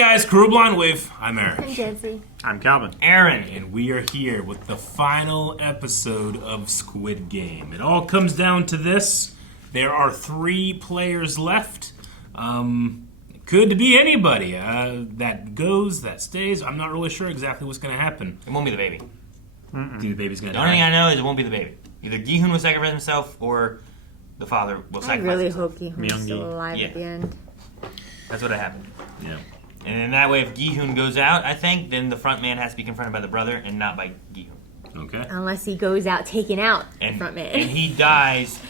guys, Crew Blind Wave. I'm Eric. I'm Janci. I'm Calvin. Aaron. And we are here with the final episode of Squid Game. It all comes down to this. There are 3 players left. It could be anybody. That goes, that stays. I'm not really sure exactly what's going to happen. It won't be the baby. Do you think the baby's going to The die? only thing I know is it won't be the baby. Either Gi-Hun will sacrifice himself or the father will I sacrifice really himself. hope Gi-Hun's still alive at the end. That's what happened. Yeah. And in that way, if Gi-Hun goes out, I think, then the front man has to be confronted by the brother and not by Gi-Hun. Okay. Unless he goes out taking out And, the front man. and he dies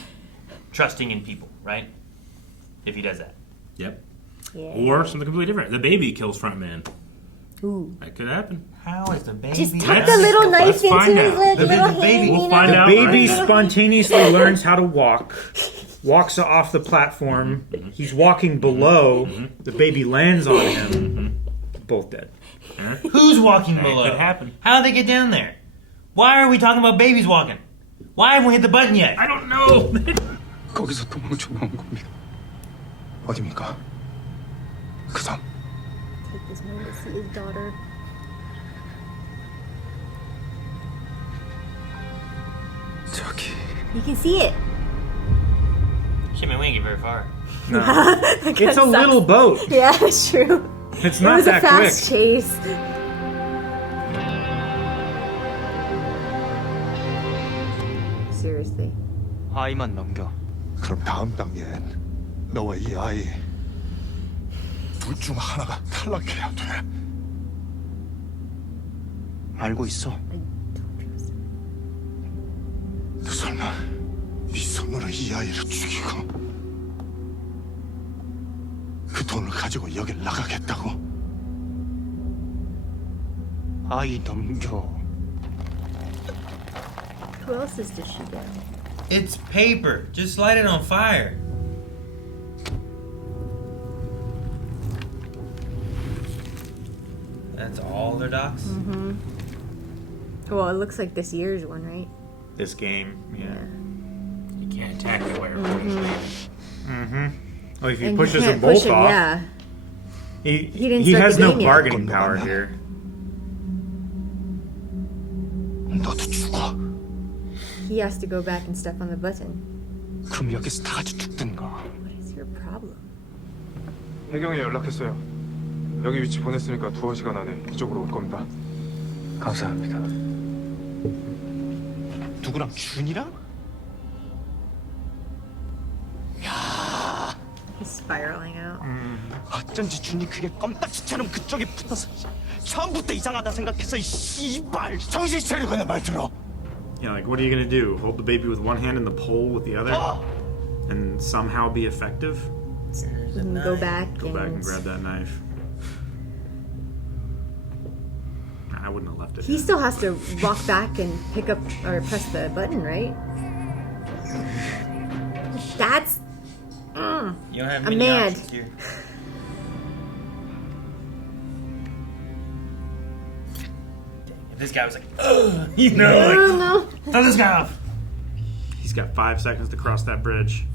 trusting in people, right? If he does that. Yep. Yeah. Or something completely different. The baby kills front man. Ooh. That could happen. How is the baby? Just tuck the little knife into find his out. little The hand. baby- We'll you find know? out. Baby Right. spontaneously learns how to walk, walks off the platform. He's walking below. The baby lands on him. Both dead. Who's walking That below? could happen. How did they get down there? Why are we talking about babies walking? Why haven't we hit the button yet? I don't know. 거기서 도망쳐 나온 겁니다. 어디입니까? 그 섬. Take this moment to see his daughter. 저기. You can see it. Shit, man, we didn't get very far. No. That It's kinda a little sucks. boat. Yeah, that's true. It's It not was a that fast quick. chase. Seriously. 아이만 넘겨. 그럼 다음 단계엔 너와 이 아이 둘 중 하나가 탈락해야 돼. 알고 있어. I don't trust him. 너 설마 네 손으로 이 아이를 죽이고 그 돈을 가지고 여길 나가겠다고? 아이 넘겨. Who else is to shoot at? It's paper. Just light it on fire. That's all their docs? Well, it looks like this year's one, right? This game, yeah. You can't attack the way unfortunately. Well, if he And pushes you them can't both push it, off, yeah. he didn't start has the no game yet. bargaining power here. 너도 죽어. He has to go back and step on the button. 그럼 여기서 다 같이 죽든가. What is your problem? 혜경이 연락했어요. 여기 위치 보냈으니까 2시간 안에 이쪽으로 올 겁니다. 감사합니다. 누구랑 준이랑? He's spiraling out. 어쩐지 준이 그게 껌딱지처럼 그쪽에 붙어서 처음부터 이상하다 생각했어. 이 씨발. 정신 차리고 내 말 들어. Yeah, like, what are you gonna do? Hold the baby with one hand and the pole with the other? And somehow be effective? You can go back Go back and grab that knife. I wouldn't have left it. He still has to walk back and pick up or press the button, right? That's You don't have I'm many mad. options here. If this guy was like, ugh, you know, I like, don't know. throw this guy off. He's got 5 seconds to cross that bridge.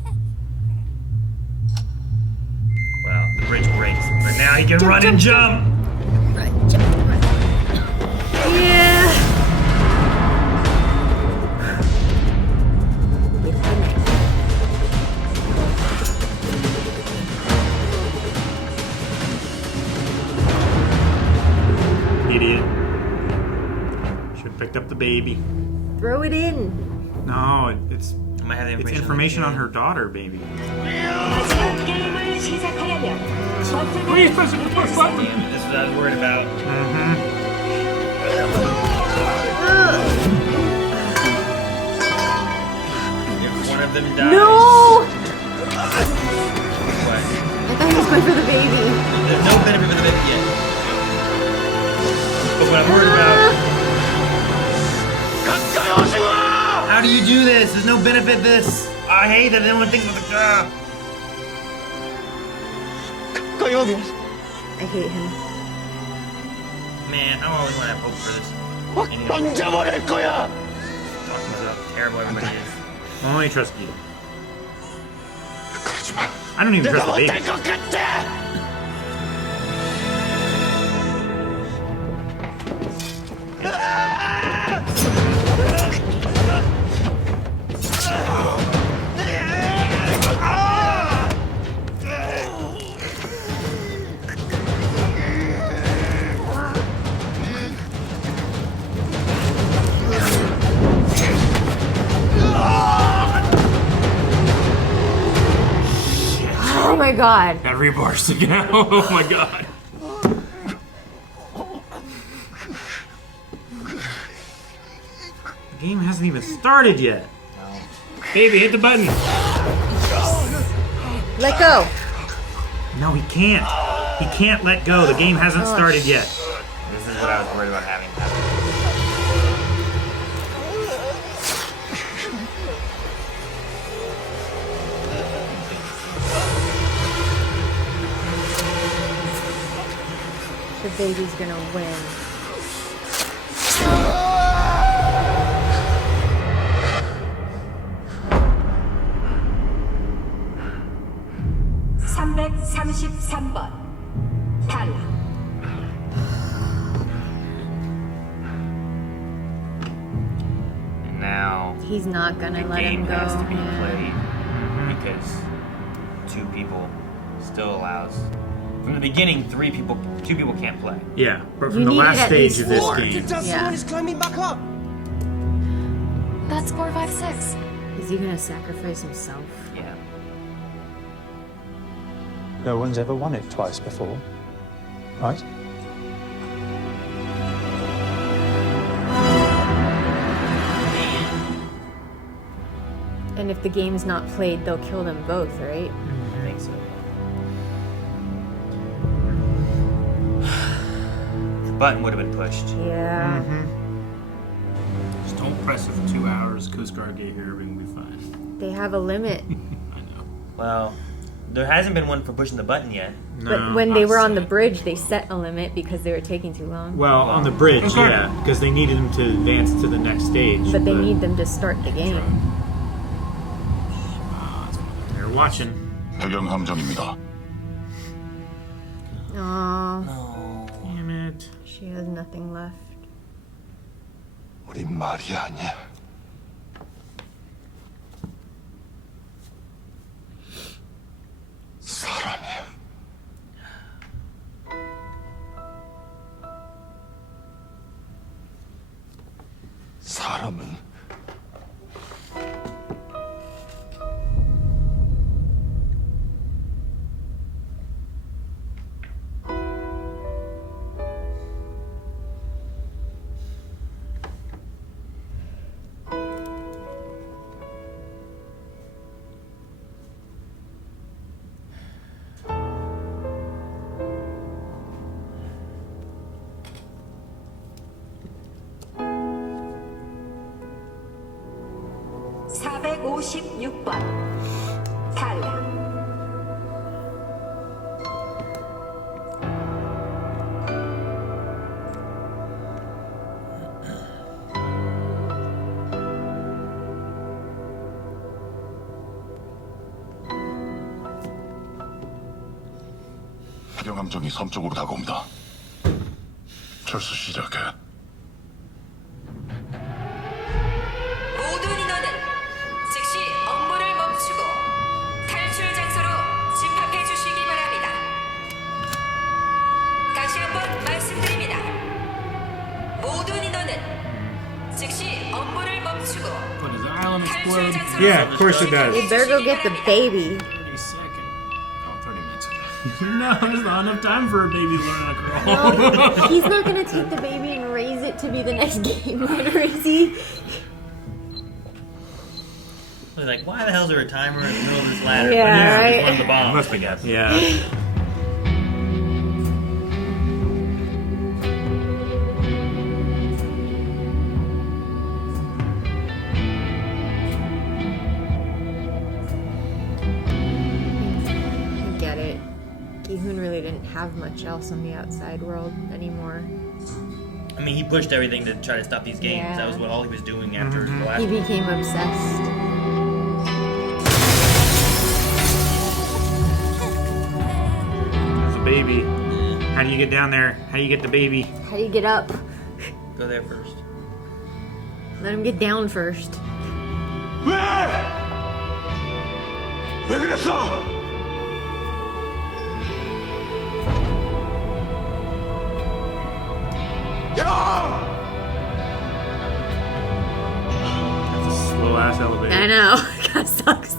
Well, the bridge breaks, but now he can run and jump. Yeah. Idiot. Should have picked up the baby. Throw it in. No, it's I might have the information on her daughter, baby. 게임을 시작하려면 Please press the button. Damn it, this is what I was worried about. If one of them dies. No! What? I thought he was going for the baby. There's no benefit for the baby yet. But what I'm worried about. How do you do this? There's no benefit this. I hate that anyone thinks about the girl. I hate him. Man, I always want to have hope for this. Anyway, 던져버릴 거야. talking about how terrible everybody is. Only trust you. 그러지 마. I don't even 내가 trust the 못할 baby. 것 같아. god. Got rebar sticking out. Oh my god. The game hasn't even started yet. Baby, hit the button. Let go. No, he can't. He can't let go. The game hasn't started yet. This is what I was worried about having happen. The baby's gonna win. (333번) 탈락. And now He's not gonna the let him game go. has to be played because 2 people still allows. From the beginning, 2 people can't play. Yeah, but You from the needed last at stage least of this 4. game. Yeah. is climbing back up. That's 456. Is he gonna sacrifice himself? Yeah. No one's ever won it twice before, right? And if the game's not played, they'll kill them both, right? I think so. The button would have been pushed. Yeah. Just don't press it for 2 hours. Coast Guard get here, everything will be fine. They have a limit. I know. Well, there hasn't been one for pushing the button yet. But when they were on the bridge, they set a limit because they were taking too long. Well, on the bridge, Coast Guard. yeah, because they needed him to advance to the next stage. But they need them to start the game. They're watching. 배경 함정입니다. Aww, No. Damn it. she has nothing left. 우리 말이 아니야. 사람이야. 사람은 (456번) 탈락. 배경 함정이 섬 쪽으로 다가옵니다. 철수 시작해. 모든 인원은 즉시 업무를 멈추고 탈출 장소로 집합해 주시기 바랍니다. 다시 한번 말씀드립니다. 모든 인원은 즉시 업무를 멈추고 What is the island 탈출 explode? 장소로 Yeah, of course it does. They better go get the baby. 30-second. Oh, 30 minutes. No, there's not enough time for a baby to learn how to crawl. No, he's not gonna take the baby and raise it to be the next game winner, is he? I was like, why the hell is there a timer in the middle of this ladder? Yeah, But it's right. one of the bombs. Must be gas. Yeah. I get it. Gi-Hun really didn't have much else on the outside world anymore. I mean, he pushed everything to try to stop these games. Yeah. That was what all he was doing after the last He one. became obsessed. There's a baby. How do you get down there? How do you get the baby? How do you get up? Go there first. Let him get down first. 왜? 왜 그랬어? 야! That's a slow ass elevator. I know. That sucks.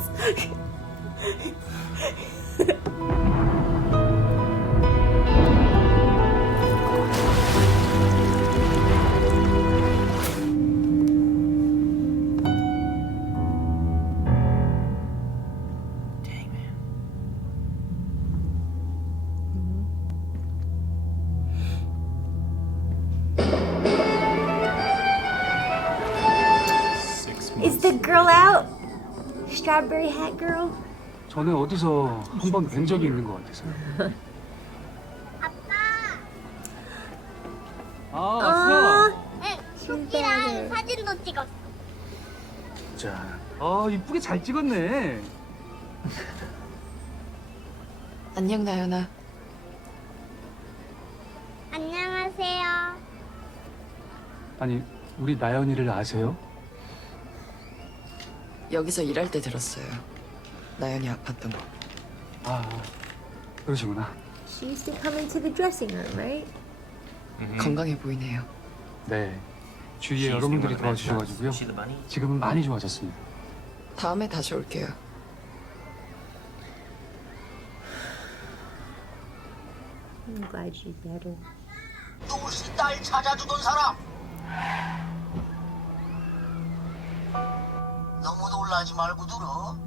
the girl out? Strawberry hat girl? 전에 어디서 한 번 뵌 적이 있는 것 같아서요. 아, 왔어. 응, 토끼랑 사진도 찍었어. 자, 이쁘게 잘 찍었네. 안녕 나연아. 안녕하세요. 아니, 우리 나연이를 아세요? 여기서 일할 때 들었어요. 나연이 아팠던 거. 아, 그러시구나. She used to come into the dressing room, right? 건강해 보이네요. 네, 주위에 여러분들이 도와주셔가지고요. 지금은 많이 좋아졌습니다. 다음에 다시 올게요. I'm glad she's better. 노을씨 딸 찾아주던 사람. 너무 놀라지 말고 들어.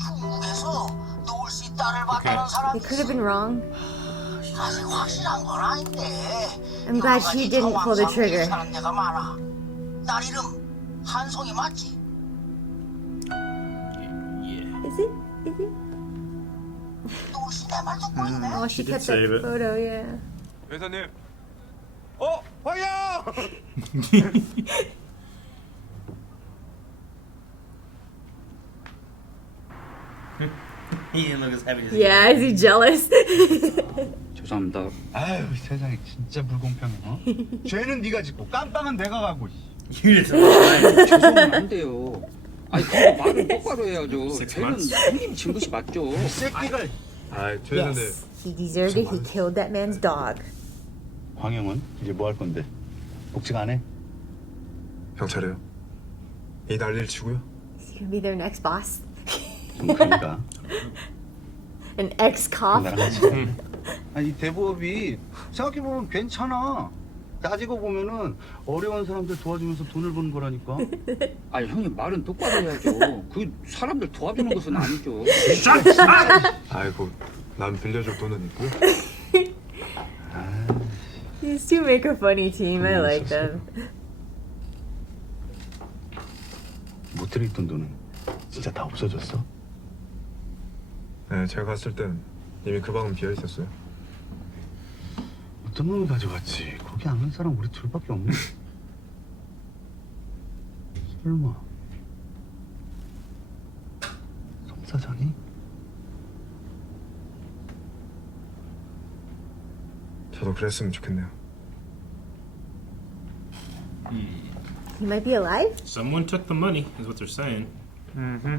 중국에서 노을씨 딸을 봤다는 사람이 They could have been wrong. 아직 확실한 건 아닌데. I'm glad she didn't pull the trigger. 사는 데가 많아. 딸 이름 한송이 맞지? Is it? Is it? 노을씨 내 말 듣고 있네. Oh, she kept save that it. photo, yeah. 회사님. 황영! He didn't look as happy as Yeah, is he jealous? 죄송합니다. 아유 세상에 진짜 불공평해. 죄는 네가 짓고 깜빵은 내가 가고. 죄송은 안 돼요. 아니, 그거 말을 똑바로 해야죠. Six 쟤는 months. 형님 진 것이 맞죠. 새끼를. 아, 최선님. Yes, he deserved it. He killed that man's dog. 황영은 이제 뭐 할 건데? 복직 안 해? 경찰이요. 이 난리를 치고요. Is he gonna be their next boss? 그러니까. An ex-cop? 나랑 같이. 아니 이 대부업이 생각해보면 괜찮아. 따지고 보면은 어려운 사람들 도와주면서 돈을 버는 거라니까. 아니, 형님 말은 똑바로 해야죠. 그 사람들 도와주는 것은 아니죠. 아이고, 남 빌려줄 돈은 있고요. These two make a funny team. I like them. 모텔에 있던 돈은 진짜 다 없어졌어? 네, 제가 갔을 땐 이미 그 방은 비어 있었어요. 어떤 놈이 가져갔지? 거기 아는 사람 우리 둘밖에 없네. 설마 송 사장이? 저도 그랬으면 좋겠네요. He might be alive? Someone took the money, is what they're saying. Mm-hmm.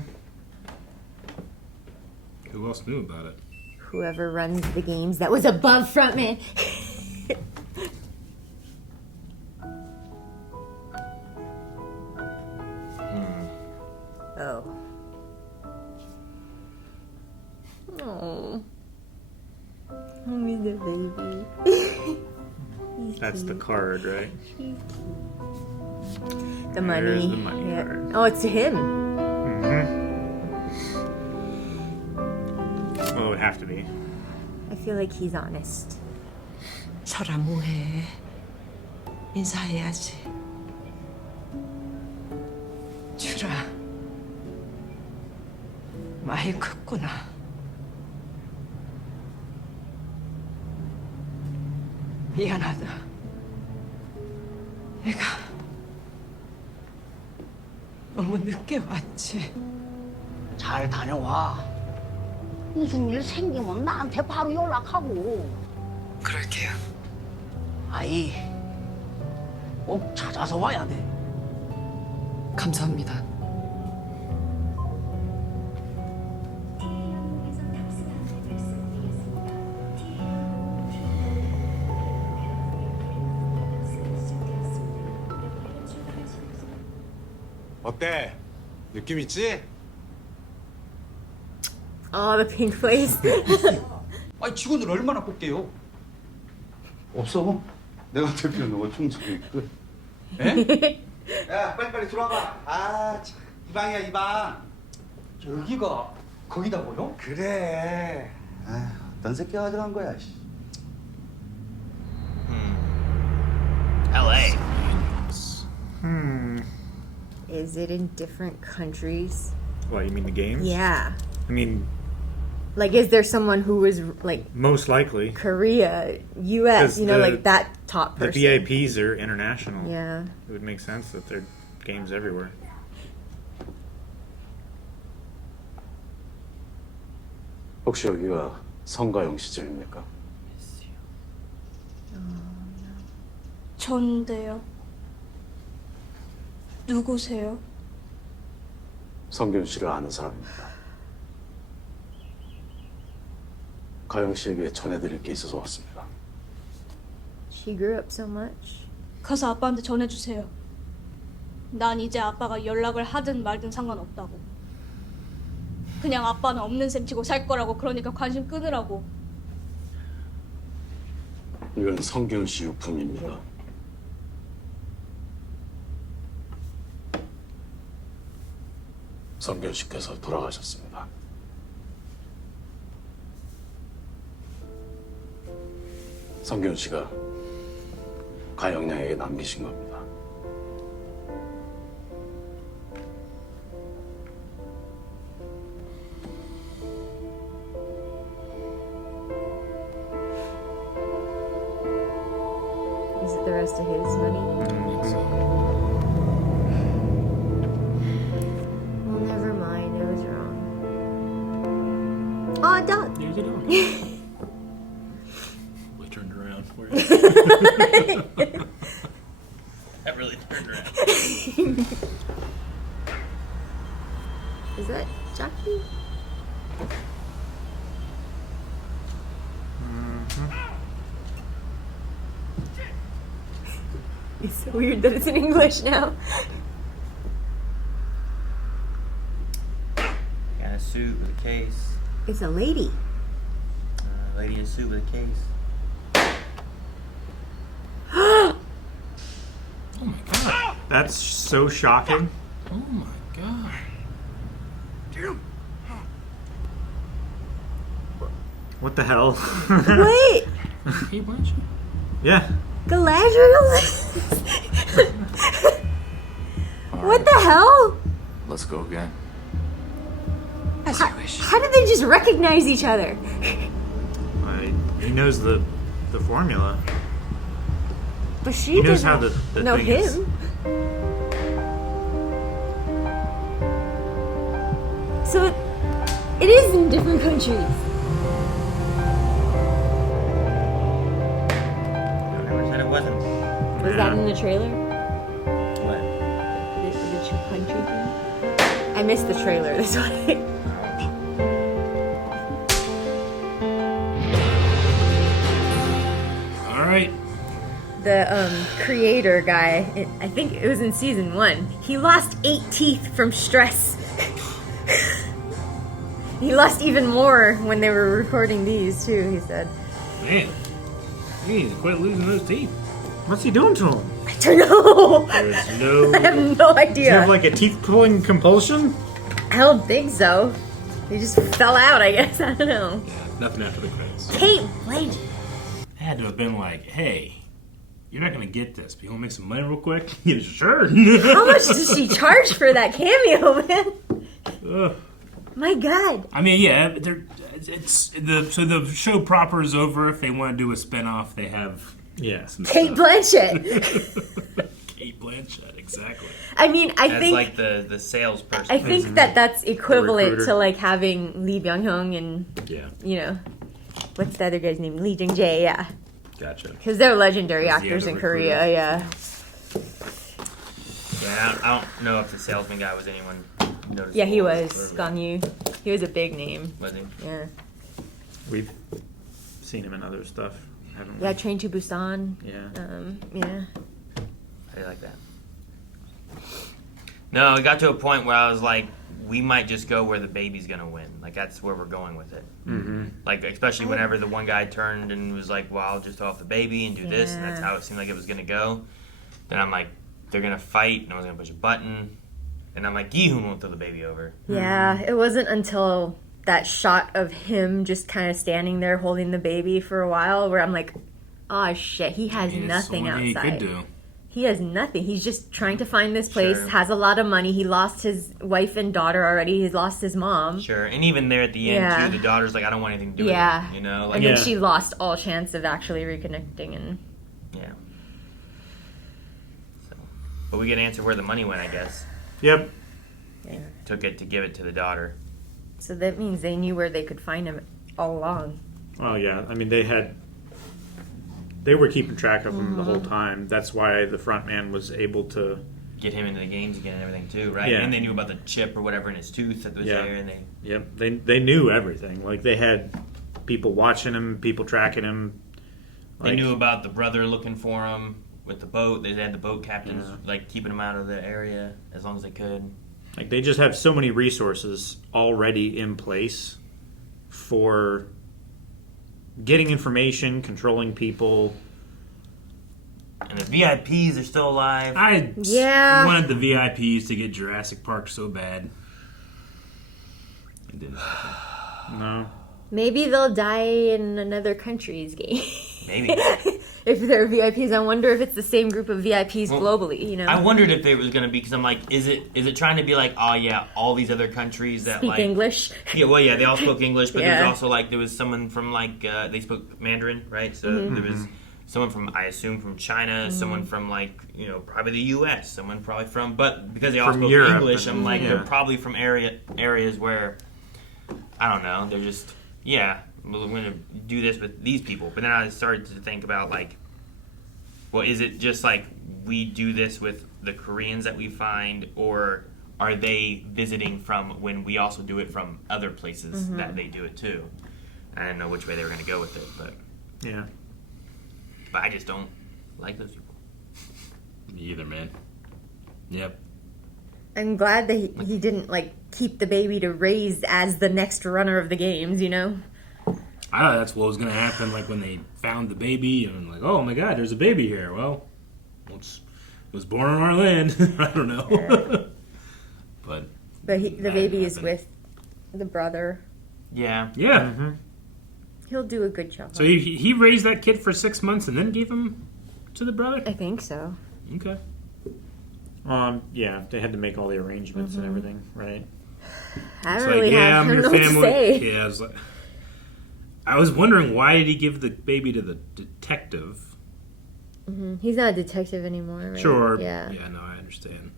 Who else knew about it? Whoever runs the games that was above frontman. Oh. Oh. Only the baby. That's the card, right? The money. There's the money Yeah. card. Oh, it's to him. Mm-hmm. Well, it would have to be. I feel like he's honest. 설아 뭐해? 인사해야지. 주라. 많이 컸구나. 미안하다. 내가 너무 늦게 왔지. 잘 다녀와. 무슨 일 생기면 나한테 바로 연락하고. 그럴게요. 아이, 꼭 찾아서 와야 돼. 감사합니다. 어때? 느낌 있지? Oh, the pink face. 아니, 직원들 얼마나 뽑게요? 없어. 내가 대표 너가 총책이 끝. 에? 야 빨리빨리 들어와봐. 아 참. 이 방이야 이 방. 여기가 거기다고요? 그래. 아 어떤 새끼가 가져간 거야. 씨. LA. Hmm. Is Is it in different countries? What, you mean the games? Yeah. I mean, Like, is there someone who was, like... most likely. Korea, U.S., like that top person. The VIPs are international. Yeah. It would make sense that there are games everywhere. 혹시 여기가 성가용 시점입니까? 전데요. 누구세요? 성균 씨를 아는 사람입니다. 가영 씨에게 전해드릴 게 있어서 왔습니다. She grew up so much. 가서 아빠한테 전해주세요. 난 이제 아빠가 연락을 하든 말든 상관없다고. 그냥 아빠는 없는 셈 치고 살 거라고. 그러니까 관심 끊으라고. 이건 성균 씨 유품입니다. 성균 씨께서 돌아가셨습니다. 성균 씨가 가영 양에게 남기신 겁니다. Is it the rest of his money? Well, never mind. I was wrong. Oh, a dog. There's a dog. We turned around. That really turned around. Is that Jackie? It's so weird that it's in English now. Got a suit with a case. It's a lady. Lady in a suit with a case. Oh my god. That's so shocking. Oh my god. What the hell? Wait! Hey, Blanchett. Yeah. Galadriel? What the hell? Let's go again. How did they just recognize each other? He knows the formula. But she He knows doesn't how the know thing him. is. So it is in different countries. Never said it wasn't. Was that in the trailer? What? The country thing? I missed the trailer this way. All right. The creator guy, I think it was in season 1, he lost 8 teeth from stress. He lost even more when they were recording these too, he said. Man, he needs to quit losing those teeth. What's he doing to him? I don't know. There's no... I have no idea. Does he have like a teeth pulling compulsion? I don't think so. He just fell out, I guess. I don't know. Yeah, nothing after the credits. Kate Blanchett. I had to have been like, hey, you're not going to get this, but you want to make some money real quick? Yeah, sure. How much does she charge for that cameo, man? Ugh. My God. I mean, yeah, so the show proper is over. If they want to do a spinoff, they have some Kate stuff. Blanchett. Kate Blanchett, exactly. I mean, I As think like the salesperson. I think that's equivalent to like having Lee Byung-hun and you know, what's the other guy's name? Lee Jung-jae, yeah. Gotcha. Because they're legendary Because he actors had in a Korea, recruiter. yeah. Yeah, I don't know if the salesman guy was anyone noticeable. Yeah, he was Gong Yu. He was a big name. Was he? Yeah. We've seen him in other stuff, haven't we? Yeah, Train to Busan. Yeah. Yeah. I like that. No, it got to a point where I was like, we might just go where the baby's gonna win. Like that's where we're going with it. Mm-hmm. Like especially whenever the one guy turned and was like, "Well, I'll just throw off the baby and do this," and that's how it seemed like it was gonna go. Then I'm like, they're gonna fight, and I was gonna push a button, and I'm like, Gi-Hun won't throw the baby over. Yeah, it wasn't until that shot of him just kind of standing there holding the baby for a while where I'm like, oh shit, he has nothing only outside. He could do. He has nothing. He's just trying to find this place, Sure. has a lot of money. He lost his wife and daughter already. He's lost his mom. Sure, and even there at the end, too, the daughter's like, I don't want anything to do with it. You know? Like, and then she lost all chance of actually reconnecting. And yeah. So, but we get an answer where the money went, I guess. Yep. Yeah. Took it to give it to the daughter. So that means they knew where they could find him all along. Oh, yeah. I mean, they were keeping track of him the whole time. That's why the front man was able to get him into the games again and everything too, right? Yeah. And they knew about the chip or whatever in his tooth that was there, and they knew everything. Like they had people watching him, people tracking him. They knew about the brother looking for him with the boat. They had the boat captains like keeping him out of the area as long as they could. Like they just have so many resources already in place for getting information, controlling people. And the VIPs are still alive. I wanted the VIPs to get Jurassic Park so bad. It didn't happen. No. Maybe they'll die in another country's game. Maybe. If they're VIPs, I wonder if it's the same group of VIPs globally, you know? I wondered if it was going to be, because I'm like, is it trying to be like, oh yeah, all these other countries that Speak like... English? Yeah, well, yeah, they all spoke English, but there was also like, there was someone from like, they spoke Mandarin, right? So there was someone from, I assume, from China, someone from like, you know, probably the U.S., someone probably from, but because they all From spoke Europe English, I'm like, yeah. they're probably from areas where, I don't know, they're just, yeah, we're going to do this with these people. But then I started to think about like, well, is it just like we do this with the Koreans that we find, or are they visiting from when we also do it from other places that they do it too? I don't know which way they were going to go with it, but yeah. But I just don't like those people. Me either, man. Yep. I'm glad that he didn't like keep the baby to raise as the next runner of the games, you know? I thought that's what was going to happen, like when they found the baby, and like, oh my god, there's a baby here. Well, it was born on our land. I don't know. Yeah. But the baby is with the brother. Yeah. Yeah. Mm-hmm. He'll do a good job. So he raised that kid for 6 months and then gave him to the brother? I think so. Okay. Yeah, they had to make all the arrangements and everything, right? I don't really have your what to say. Yeah, I was wondering, why did he give the baby to the detective? Mm-hmm. He's not a detective anymore, right? Sure. Yeah. Yeah, no, I understand.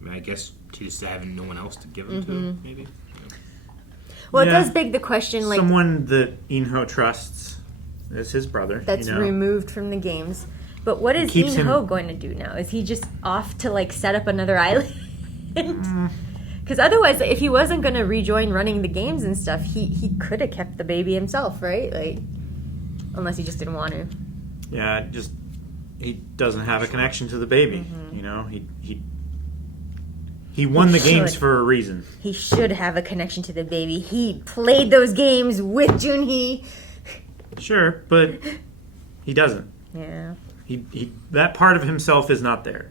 I mean, I guess he just having no one else to give him to, maybe. Yeah. Well, it does beg the question, like someone that In-ho trusts is his brother. That's removed from the games. But what is In-ho going to do now? Is he just off to like set up another island? Because otherwise, if he wasn't going to rejoin running the games and stuff, he could have kept the baby himself, right? Like, unless he just didn't want to. Yeah, he doesn't have a connection to the baby. Mm-hmm. You know, he won the games for a reason. He should have a connection to the baby. He played those games with Junhee. Sure, but he doesn't. Yeah. He that part of himself is not there.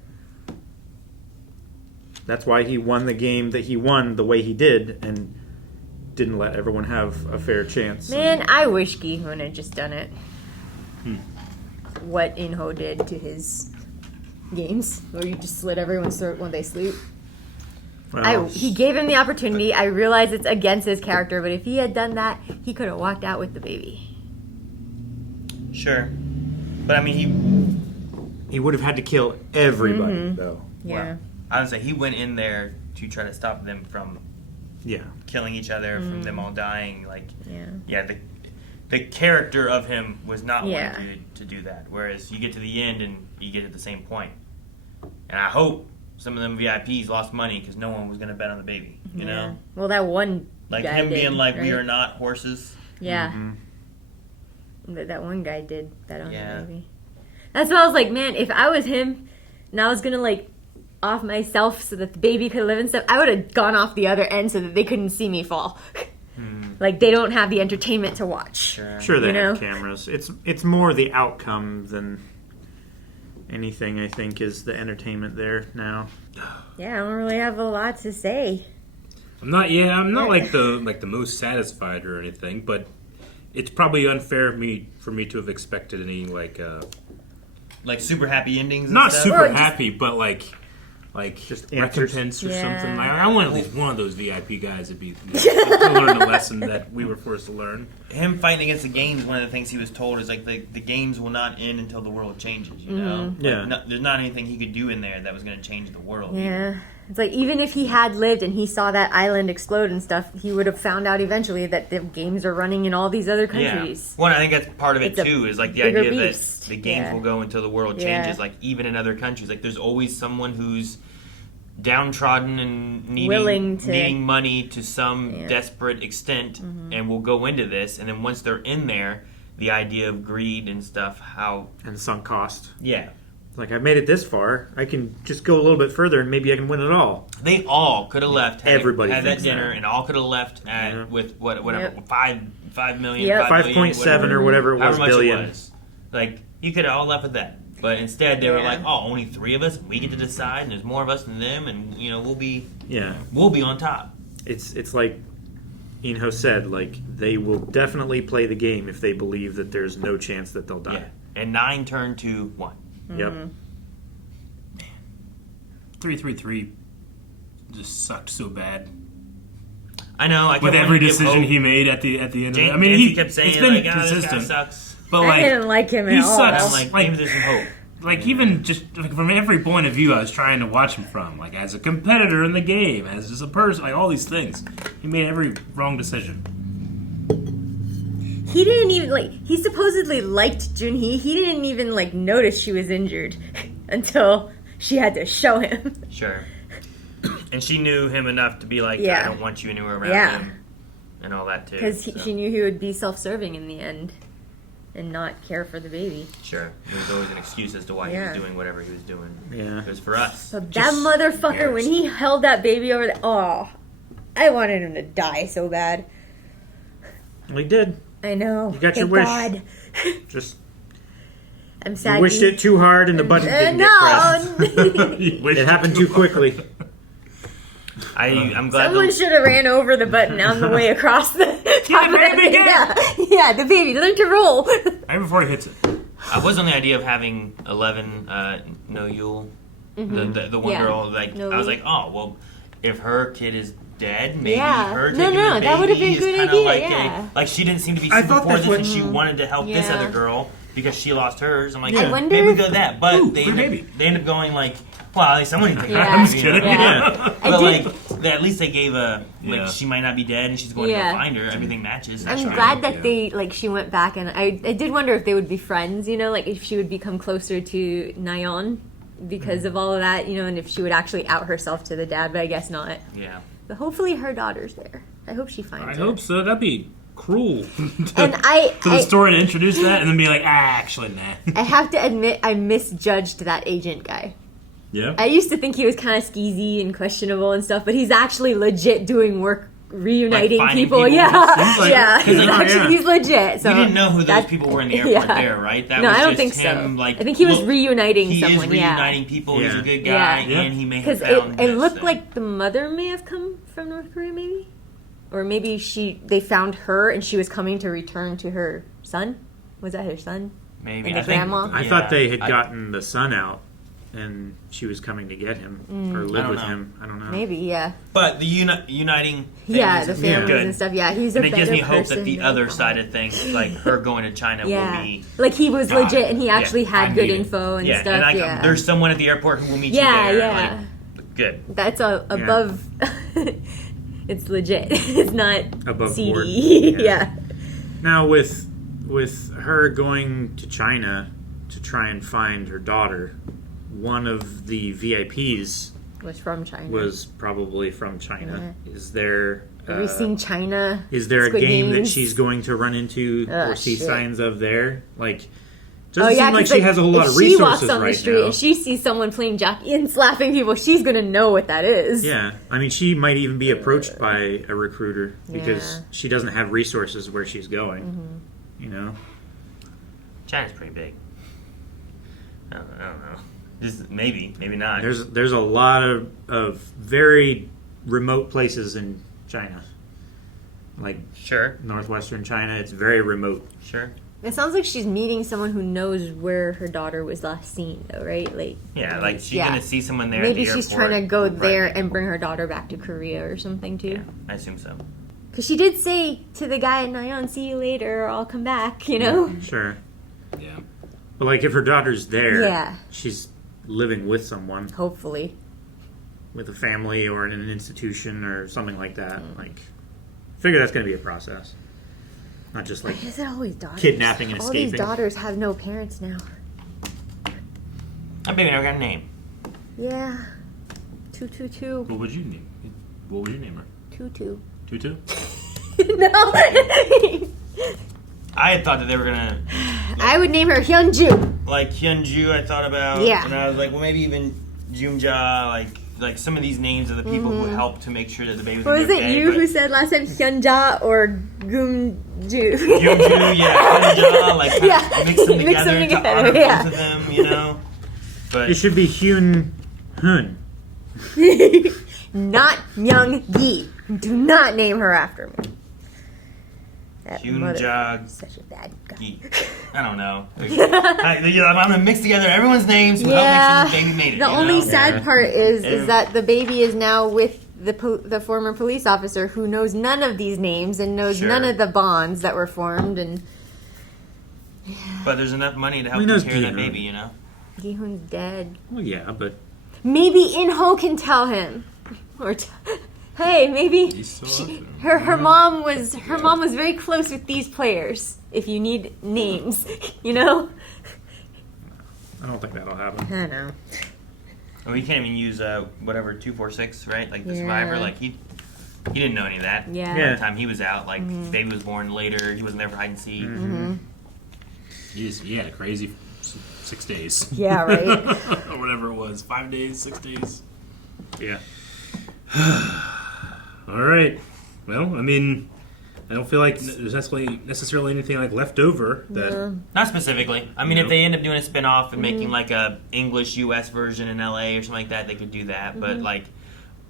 That's why he won the game that he won the way he did and didn't let everyone have a fair chance. Man, I wish Gi-Hun had just done it. What In-ho did to his games, where you just slit everyone's throat when they sleep. Well, He gave him the opportunity. I realize it's against his character, but if he had done that, he could have walked out with the baby. Sure. But I mean, he would have had to kill everybody, though. Yeah. Wow. I would say he went in there to try to stop them from killing each other, from them all dying. Like, the character of him was not one to do that. Whereas you get to the end and you get at the same point. And I hope some of them VIPs lost money because no one was going to bet on the baby. You know? Well, that one like guy him did, being like, right? we are not horses. Yeah. That one guy did bet on the baby. That's why I was like, man, if I was him and I was going to like off myself so that the baby could live and stuff, I would have gone off the other end so that they couldn't see me fall. Like, they don't have the entertainment to watch. Sure, they have cameras. It's more the outcome than anything, I think, is the entertainment there now. Yeah, I don't really have a lot to say. I'm not like the most satisfied or anything, but it's probably unfair for me to have expected any like like super happy endings. Not and stuff. super happy, but like just recompense or Yeah. something. Like, I want at least one of those VIP guys to be to learn the lesson that we were forced to learn. Him fighting against the games, one of the things he was told is like the games will not end until the world changes. You know, Yeah. there's not anything he could do in there that was going to change the world. Yeah. It's like, even if he had lived and he saw that island explode and stuff, he would have found out eventually that the games are running in all these other countries. Yeah. Well, I think that's part of it It's a too. Is like the bigger idea beast. that the games Yeah. will go until the world Yeah. changes. Like even in other countries, like there's always someone who's downtrodden and Willing to- needing money to some Yeah. desperate extent, and will go into this. And then once they're in there, the idea of greed and stuff, how And sunk cost. yeah. Like, I've made it this far. I can just go a little bit further and maybe I can win it all. They all could have left. Everybody had that thinks dinner, that. and all could have left at, with whatever Yep. 5 million, Yep. 5.7 or whatever it was however much billion. it was. Like you could have all left with that, but instead they were Yeah. like, "Oh, only 3 of us. We get to decide, and there's more of us than them, and you know we'll be on top." It's like Gi-Hun said, like, they will definitely play the game if they believe that there's no chance that they'll die. Yeah, and 9 turned to 1. Yep. 333 just sucked so bad. I know. I kept With wanting every to give decision hope. he made at the end of it. I mean, Janci he kept saying it's been like, "Oh, this guy consistent, sucks." but I like didn't like him he at all. sucks. I'm like, maybe there's some hope. Like even just like from every point of view, I was trying to watch him from, like as a competitor in the game, as just a person, like all these things. He made every wrong decision. He didn't even, like, he supposedly liked Junhee. He didn't even, like, notice she was injured until she had to show him. Sure. And she knew him enough to be like, Yeah. I don't want you anywhere around Yeah. him. And all that too. Because so. she knew he would be self-serving in the end and not care for the baby. Sure. There was always an excuse as to why he Yeah. was doing whatever he was doing. Yeah. It was for us. But that motherfucker, when he held that baby over there, oh, I wanted him to die so bad. Well, he did. I know. You got your Thank wish. God. Just I'm sad. you wished it too hard and the button didn't no. get pressed. It happened too quickly. I'm glad Someone should have ran over the button on the way across the top of that baby, baby. Yeah, the baby. Learn to roll. Right before he hits it. I was on the idea of having 11 No Yule, the one Yeah. girl. Like No I was Yule. like, oh well, if her kid is dead, maybe Yeah. her No, taking no, the that would have baby been is good kinda idea, Like, yeah. like she didn't seem to be I super thought for that's this, what- and she wanted to help this Yeah. other girl because she lost hers. I'm like, I wonder maybe if- go that, but Ooh, they free baby. end up going like, well, at least someone can take Yeah. her. I'm just you know? kidding. Yeah. I But did- like, at least they gave a like Yeah. she might not be dead and she's going Yeah. to go find her. Everything matches. I'm That's glad that yeah. they, like, she went back, and I did wonder if they would be friends, you know, like if she would become closer to Nayeon because of all of that, you know, and if she would actually out herself to the dad, but I guess not. Yeah. But hopefully her daughter's there. I hope she finds I her. hope so. That'd be cruel. And for the I story to introduce that and then be like, actually, nah. I have to admit, I misjudged that agent guy. Yeah. I used to think he was kind of skeezy and questionable and stuff, but he's actually legit doing work reuniting Like finding people. people. Yeah, Seems like- yeah. He's like, Actually, yeah. he's legit. So You didn't know who those that- people were in the airport yeah. there, right? That No, was I don't just think so. him, like, I think he was look, reuniting he someone. is reuniting people. He's Yeah. a good guy, Yeah. and he may have Because found. it this looked thing. like the mother may have come from North Korea, maybe, or maybe they found her and she was coming to return to her son. Was that her son? maybe and the I think- grandma? I yeah, thought they had I- gotten the son out and she was coming to get him or I live don't with know. him. I don't know. Maybe, yeah. But the uniting. Yeah, the is families good. and stuff. Yeah, he's a And it better gives me hope person that the than- other side of things, like her going to China, Yeah, will be. like he was God, legit and he actually yeah, had I good need it. info and Yeah, stuff. and I, yeah, there's someone at the airport who will meet Yeah, you there. yeah. Like, good. that's above. It's legit. It's not Above CD. board. Yeah. Now with her going to China to try and find her daughter, one of the VIPs Was from China. was probably from China. Is there Have we seen China? is there Squid a game that Games? she's going to run into or see shit. signs of there? Like doesn't seem like 'cause, she has a whole lot if of she walks resources on the right street now. and she sees someone playing jockey and slapping people, she's gonna know what that is. Yeah, I mean, she might even be approached by a recruiter because Yeah. she doesn't have resources where she's going. You know, China's pretty big. I don't know. Just maybe not. there's a lot of very remote places in China, like Sure. northwestern China. It's very remote. Sure. It sounds like she's meeting someone who knows where her daughter was last seen, though, right? Like, Yeah, like she's gonna see someone there. Maybe at the she's airport. trying to go Right. there and bring her daughter back to Korea or something too. I assume so. Because she did say to the guy at Nayeon, "See you later, or I'll come back." You know. Sure. Yeah. But like, if her daughter's there, Yeah. she's living with someone, Hopefully. with a family or in an institution or something like that. Like, I figure that's going to be a process, not just like Is it always daughters? kidnapping and All escaping. these daughters have no parents now. I baby never got a name. Yeah. 222. What would you name? What would you name her? 22. Tutu? No. I had thought that they were gonna I would name her Hyunju. like Hyunju. I thought about, Yeah. and I was like, well, maybe even Jumja, like some of these names of the people who helped to make sure that the baby was What gonna was be it okay, you but- who said last time Hyunja or Gumju? Hyunju, yeah, Hyunja, like Yeah. mix them Mix together them to together, honor yeah. both of them, you know. But It should be Gi-Hun. Not Young Gi. Do not name her after me. That mother- Hyunja Such a bad guy. Gi. I don't know. I'm gonna mix together everyone's names to help Yeah. make sure the baby made it. The you only know? sad part is Yeah. that the baby is now with the former police officer who knows none of these names and knows Sure. none of the bonds that were formed. And But there's enough money to help He take knows care of that Gi-Hun. baby, you know. Gi-Hun's dead. Well, yeah, but Maybe In-ho can tell him, or hey, maybe her mom was very close with these players. If you need names, you know. I don't think that'll happen. I know. Well, you can't even use whatever 246, right? Like the Yeah. survivor, like he didn't know any of that. Yeah. By Yeah. the time he was out, like baby was born later. He wasn't there for hide and seek. He had a crazy 6 days. Yeah, right. Or whatever it was. 5 days, 6 days. Yeah. All right. Well, I mean, I don't feel like there's necessarily anything like left over that. Not specifically. I mean, No. if they end up doing a spin-off and making like a English U.S. version in L.A. or something like that, they could do that. But like,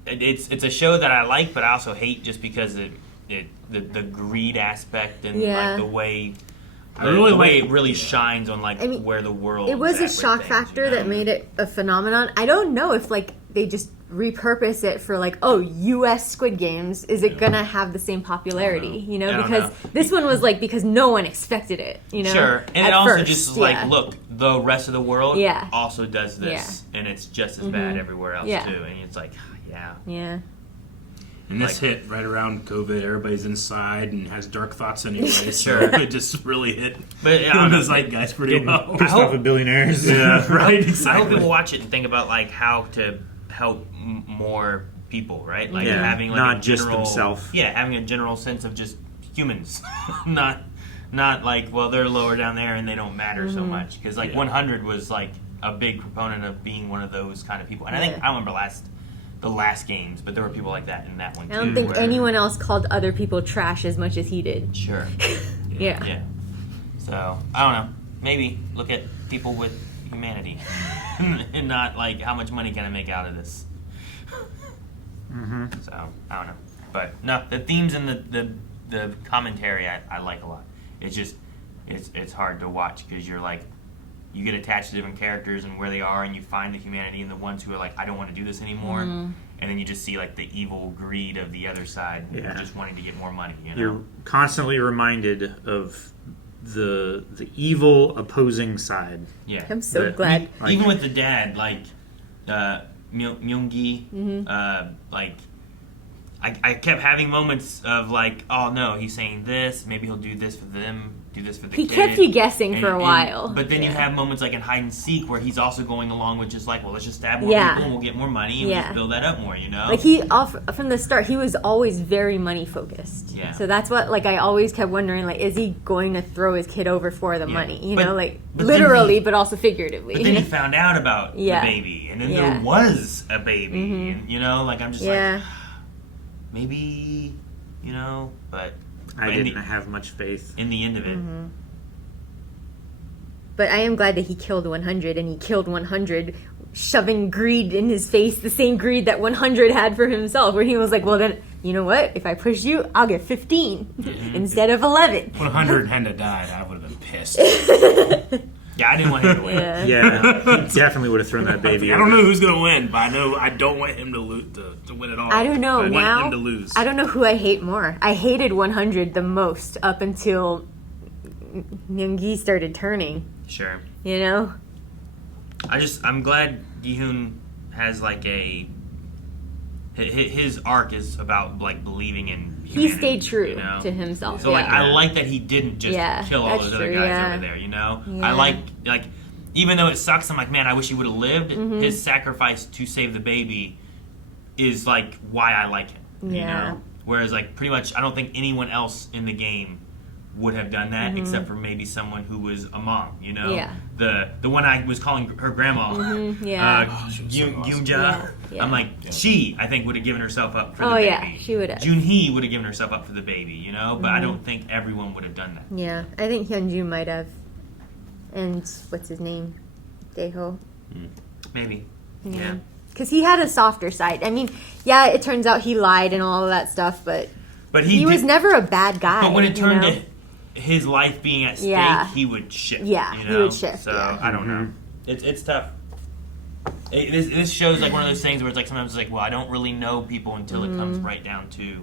it's a show that I like, but I also hate just because the greed aspect and Yeah. like the way. I really the way like- it really shines on like I mean, where the world. It was is a at with shock things, factor you know? that made it a phenomenon. I don't know if like they just repurpose it for like, oh, U.S. Squid Games. Is it gonna have the same popularity? You know, I don't because know. this one was like because no one expected it. You know, Sure, and at it also first, just is yeah. like, look, the rest of the world Yeah. also does this, and it's just as bad everywhere else Yeah. too. And it's like, yeah, Yeah. And this Like- hit right around COVID. Everybody's inside and has dark thoughts anyway. So Sure. it just really hit But, yeah, I the don't know. zeitgeist pretty Getting well. pissed off at billionaires. Yeah, right. I hope Exactly. people watch it and think about like how to help more people, right? Like Yeah, having like not a just general, themselves. Yeah, having a general sense of just humans, not like well they're lower down there and they don't matter so much because like 100 was like a big proponent of being one of those kind of people, and I think I remember the last games, but there were people like that in that one too. I don't think where- anyone else called other people trash as much as he did. Sure. Yeah. Yeah. So I don't know. Maybe look at people with humanity, and not like how much money can I make out of this. So I don't know, but no, the themes and the commentary I like a lot. It's just it's hard to watch because you're like you get attached to different characters and where they are, and you find the humanity in the ones who are like I don't want to do this anymore, and then you just see like the evil greed of the other side, Yeah. just wanting to get more money. You know. You're constantly reminded of the evil opposing side. Yeah. I'm so That- glad. Like- Even with the dad, like Myung-gi, like I kept having moments of like, oh no, he's saying this. Maybe he'll do this for them, do this for the He kid. kept you guessing for a And- while. But then you Yeah. have moments like in hide and seek where he's also going along with just like, well, let's just stab more Yeah. people and we'll get more money and Yeah. just build that up more, you know? Like from the start, he was always very money focused. Yeah. So that's what, like, I always kept wondering, like, is he going to throw his kid over for the money? You But- know, like but then literally, he- but also figuratively. But then he found out about Yeah. the baby, and then Yeah. there was a baby, and you know, like I'm just Yeah. like, maybe, you know, but I in didn't the- have much faith. in the end of it. But I am glad that he killed 100, and he killed 100, shoving greed in his face, the same greed that 100 had for himself, where he was like, well then, you know what? If I push you, I'll get 15 instead of 11. 100 hadn't died, I would have been pissed. Yeah, I didn't want him to win. Yeah, he definitely would have thrown that baby. I don't know who's gonna win, but I know I don't want him to win at all. I don't know. I Now, want him to lose. I don't know who I hate more. I hated 100 the most up until Myung-gi started turning. Sure. You know? I'm glad Gi-Hun has like his arc is about like believing in humanity. He stayed true you know? to himself. So like I like that he didn't just kill all those other guys over there, you know? Yeah. I like even though it sucks, I'm like, man, I wish he would have lived. His sacrifice to save the baby is like why I like him. You know? Whereas like pretty much I don't think anyone else in the game would have done that except for maybe someone who was a mom, you know? Yeah. The one I was calling her grandma, Yoonja. I'm like, she, I think, would have given herself up for the baby. Oh, yeah, she would have. Junhee would have given herself up for the baby, you know? But I don't think everyone would have done that. Yeah, I think Hyunju might have. And what's his name? Daeho. Maybe. Yeah. Because he had a softer side. I mean, yeah, it turns out he lied and all of that stuff, but he was never a bad guy. But when it turned to his life being at stake, he would shift. Yeah, you know? he would shift. So I don't know. It's tough. This show's like one of those things where it's like sometimes it's like, well, I don't really know people until it comes right down to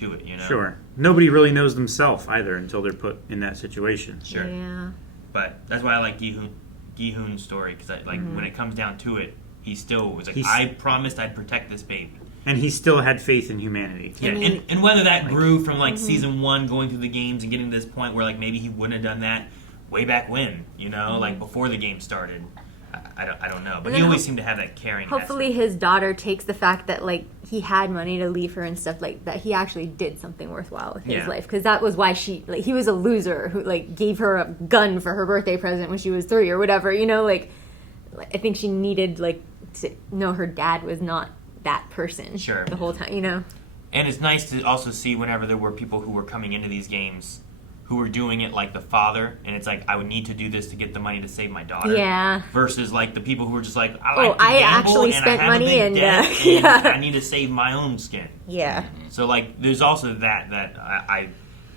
it, you know. Sure. Nobody really knows themselves either until they're put in that situation. Sure. Yeah. But that's why I like Gi-Hun's story because when it comes down to it, he still was like, I promised I'd protect this baby. And he still had faith in humanity. Yeah, and whether that grew from like season 1 going through the games and getting to this point where like maybe he wouldn't have done that way back when, you know, like before the game started. I don't know, but he always seemed to have that caring. Hopefully, his daughter takes the fact that like he had money to leave her and stuff like that. He actually did something worthwhile with his life because that was why he was a loser who like gave her a gun for her birthday present when she was 3 or whatever. You know, like I think she needed like to know her dad was not that person the whole time. You know, and it's nice to also see whenever there were people who were coming into these games who were doing it like the father, and it's like I would need to do this to get the money to save my daughter. Yeah. Versus like the people who were just like I actually spent money and I need to save my own skin. Yeah. So like there's also that I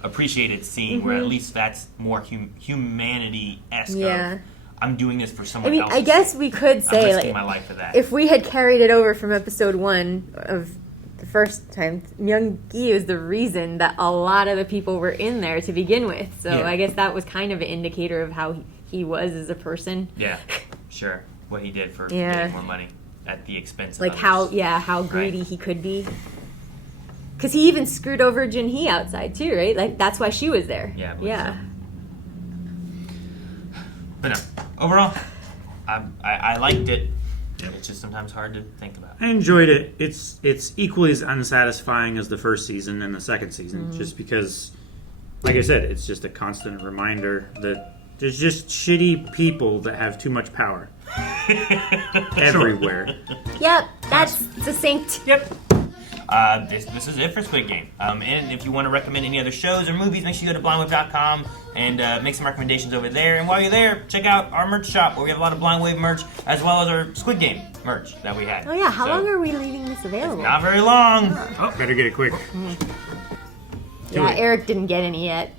appreciated seeing where at least that's more humanity-esque. Yeah. I'm doing this for someone else. I guess we could say I'm risking like my life for that. if we had carried it over from episode 1 of the first time, Myung-gi is the reason that a lot of the people were in there to begin with. So I guess that was kind of an indicator of how he was as a person. Yeah, sure. What he did for getting more money at the expense of like others. how greedy he could be. Because he even screwed over Junhee outside too, right? Like that's why she was there. Yeah. Yeah. But no, overall, I liked it. It's just sometimes hard to think about. I enjoyed it. It's equally as unsatisfying as the first season and the second season, just because, like I said, it's just a constant reminder that there's just shitty people that have too much power everywhere. Yep, that's succinct. Yep. This is it for Squid Game. And if you want to recommend any other shows or movies, make sure you go to blindwave.com and make some recommendations over there. And while you're there, check out our merch shop where we have a lot of Blind Wave merch as well as our Squid Game merch that we had. Oh yeah, how long are we leaving this available? Not very long. Oh, better get it quick. Yeah, Eric didn't get any yet.